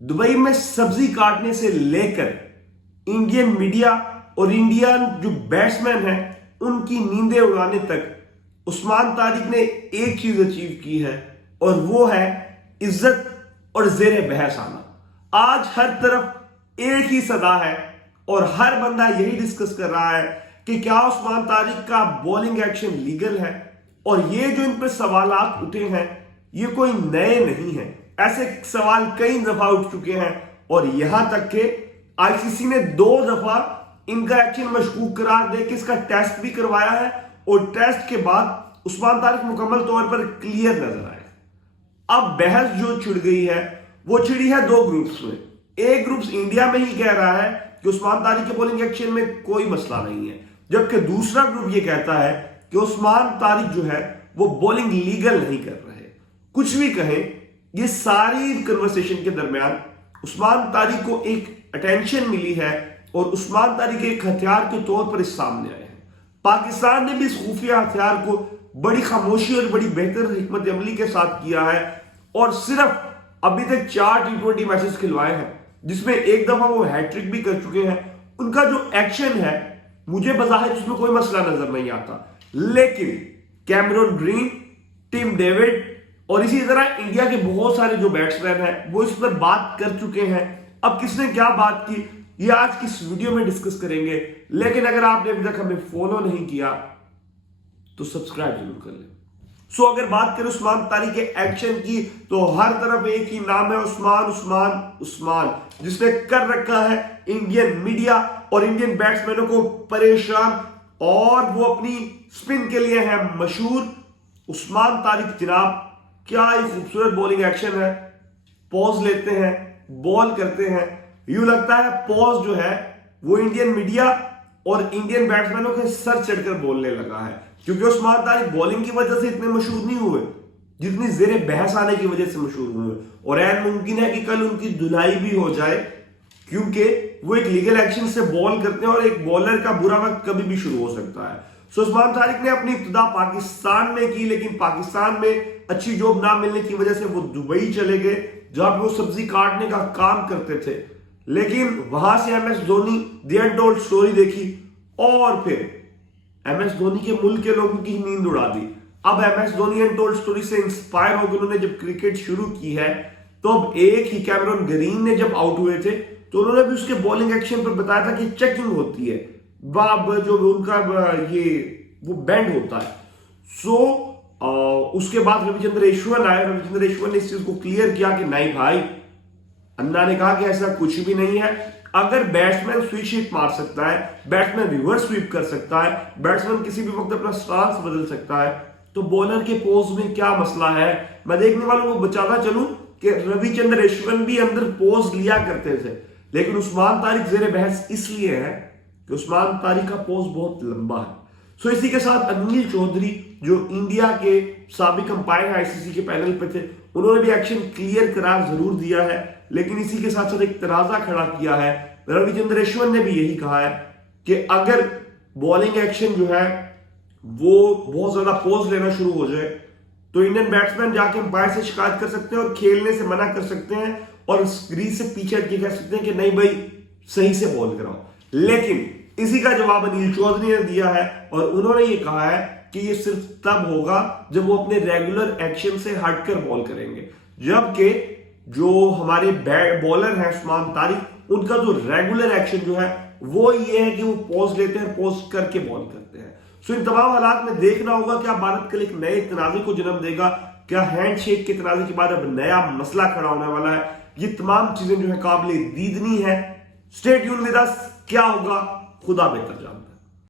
Dubai में सब्जी काटने से लेकर इंडियन मीडिया और इंडियन जो बैट्समैन हैं उनकी नींदें उड़ाने तक उस्मान तारिक ने एक चीज अचीव की है, और वो है इज्जत और जेर बहस आना। आज हर तरफ एक ही सदा है और हर बंदा यही डिस्कस कर रहा है कि क्या उस्मान तारिक का बॉलिंग एक्शन लीगल है, और ये जो इन पर सवालात उठे हैं ये कोई नए नहीं है। ऐसे सवाल कई दफा उठ चुके हैं और यहां तक कि आईसीसी ने 2 दफा इनका एक्शन मशकूक करार दे के इसका टेस्ट भी करवाया है, और टेस्ट के बाद उस्मान तारिक मुकम्मल तौर पर क्लियर नजर आए। अब बहस जो छिड़ गई है वो छिड़ी है 2 ग्रुप्स में। एक ग्रुप इंडिया में ही कह रहा है कि उस्मान तारिक के बॉलिंग एक्शन में कोई मसला नहीं है, जबकि दूसरा ग्रुप ये कहता है कि उस्मान तारिक जो है वो बॉलिंग लीगल नहीं कर रहे। कुछ भी कहें, ये सारी कन्वर्सेशन के दरमियान उस्मान तारिक को एक अटेंशन मिली है और उस्मान तारिक एक हथियार के तौर पर इस सामने आए हैं। पाकिस्तान ने भी इस खुफिया हथियार को बड़ी खामोशी और बड़ी बेहतर हिकमत अमली के साथ किया है, और सिर्फ अभी तक 4 T20 मैचेस खिलवाए हैं जिसमें एक दफा वो हैट्रिक भी कर चुके हैं। उनका जो एक्शन है मुझे बज़ाहिर उसमें कोई मसला नजर नहीं आता, लेकिन कैमरन ग्रीन, टिम डेविड और इसी तरह इंडिया के बहुत सारे जो बैट्समैन हैं वो इस पर बात कर चुके हैं। अब किसने क्या बात की ये आज की इस वीडियो में डिस्कस करेंगे, लेकिन अगर आपने अभी तक हमें फॉलो नहीं किया तो सब्सक्राइब जरूर कर लें। सो अगर बात करें उस्मान तारिक के एक्शन की तो हर तरफ एक ही नाम है, उस्मान उस्मान उस्मान, जिसने कर रखा है इंडियन मीडिया और इंडियन बैट्समैनों को परेशान, और वो अपनी स्पिन के लिए है मशहूर। उस्मान तारिक जनाब, क्या ही खूबसूरत बॉलिंग एक्शन है। पॉज लेते हैं, बॉल करते हैं, यूं लगता है पॉज जो है वो इंडियन मीडिया और इंडियन बैट्समैनों के सर चढ़कर बोलने लगा है, क्योंकि उस्मान तारिक बॉलिंग की वजह से इतने मशहूर नहीं हुए जितनी जेरे बहस आने की वजह से मशहूर हुए, और ऐन मुमकिन है कि कल उनकी धुलाई भी हो जाए, क्योंकि वो एक लीगल एक्शन से बॉल करते हैं और एक बॉलर का बुरा वक्त कभी भी शुरू हो सकता है। सो उस्मान तारिक ने अपनी इब्तिदा पाकिस्तान में की, लेकिन पाकिस्तान में अच्छी जॉब ना मिलने की वजह से वो दुबई चले गए जहां पे वो सब्जी काटने का काम करते थे, लेकिन वहां से MS Dhoni the untold story देखी और फिर MS धोनी के मुल्क के लोगों की नींद उड़ा दी। अब MS धोनी अनटोल्ड स्टोरी से इंस्पायर होकर उन्होंने जब क्रिकेट शुरू की है तो अब एक ही कैमरन ग्रीन ने जब आउट हुए थे तो उन्होंने भी उसके बॉलिंग एक्शन पर बताया था कि चेकिंग होती है, जो उनका ये वो बैंड होता है। सो उसके बाद रविचंद्रन आए, रविचंद्रन ने इस चीज को क्लियर किया कि नहीं भाई, अन्ना ने कहा कि ऐसा कुछ भी नहीं है। अगर बैट्समैन स्विच हिट मार सकता है, बैट्समैन रिवर्स स्वीप कर सकता है, बैट्समैन किसी भी वक्त अपना स्टांस बदल सकता है, तो बॉलर के पोज में क्या मसला है। मैं देखने वालों को बताता चलूं कि रविचंद्रन भी अंदर पोज लिया करते थे, लेकिन उस्मान तारिक जेरे बहस इसलिए है कि उस्मान तारिक का पोज बहुत लंबा है। सो इसी के साथ अनिल चौधरी जो इंडिया के साबिक अंपायर आईसीसी के पैनल पे थे, उन्होंने भी एक्शन क्लियर करार जरूर दिया है, लेकिन इसी के साथ साथ एक तराजा खड़ा किया है। रविचंद्रन ने भी यही कहा है कि अगर बॉलिंग एक्शन जो है वो बहुत ज्यादा पोज लेना शुरू हो जाए तो इंडियन बैट्समैन जाके अंपायर से शिकायत कर सकते हैं और खेलने से मना कर सकते हैं, और क्रीज से पीछे हट के कह सकते हैं कि नहीं भाई सही से बॉल कराओ। लेकिन इसी का जवाब अनिल चौधरी ने दिया है, और उन्होंने ये कहा है कि ये सिर्फ तब होगा जब वो अपने रेगुलर एक्शन से हटकर बॉल करेंगे, जबकि जो हमारे बॉलर हैं उस्मान तारिक, उनका जो रेगुलर एक्शन जो है वो ये है कि वो पॉज लेते हैं, पॉज करके बॉल करते हैं। सो इन तमाम हालात में देखना होगा क्या भारत कल एक नए तनाज़े को जन्म देगा, क्या हैंडशेक के तनाज़े के बाद अब नया मसला खड़ा होने वाला है। ये तमाम चीजें जो है काबिल दीदनी है। स्टे ट्यून विद अस, क्या होगा खुदा बेहतर जानता है।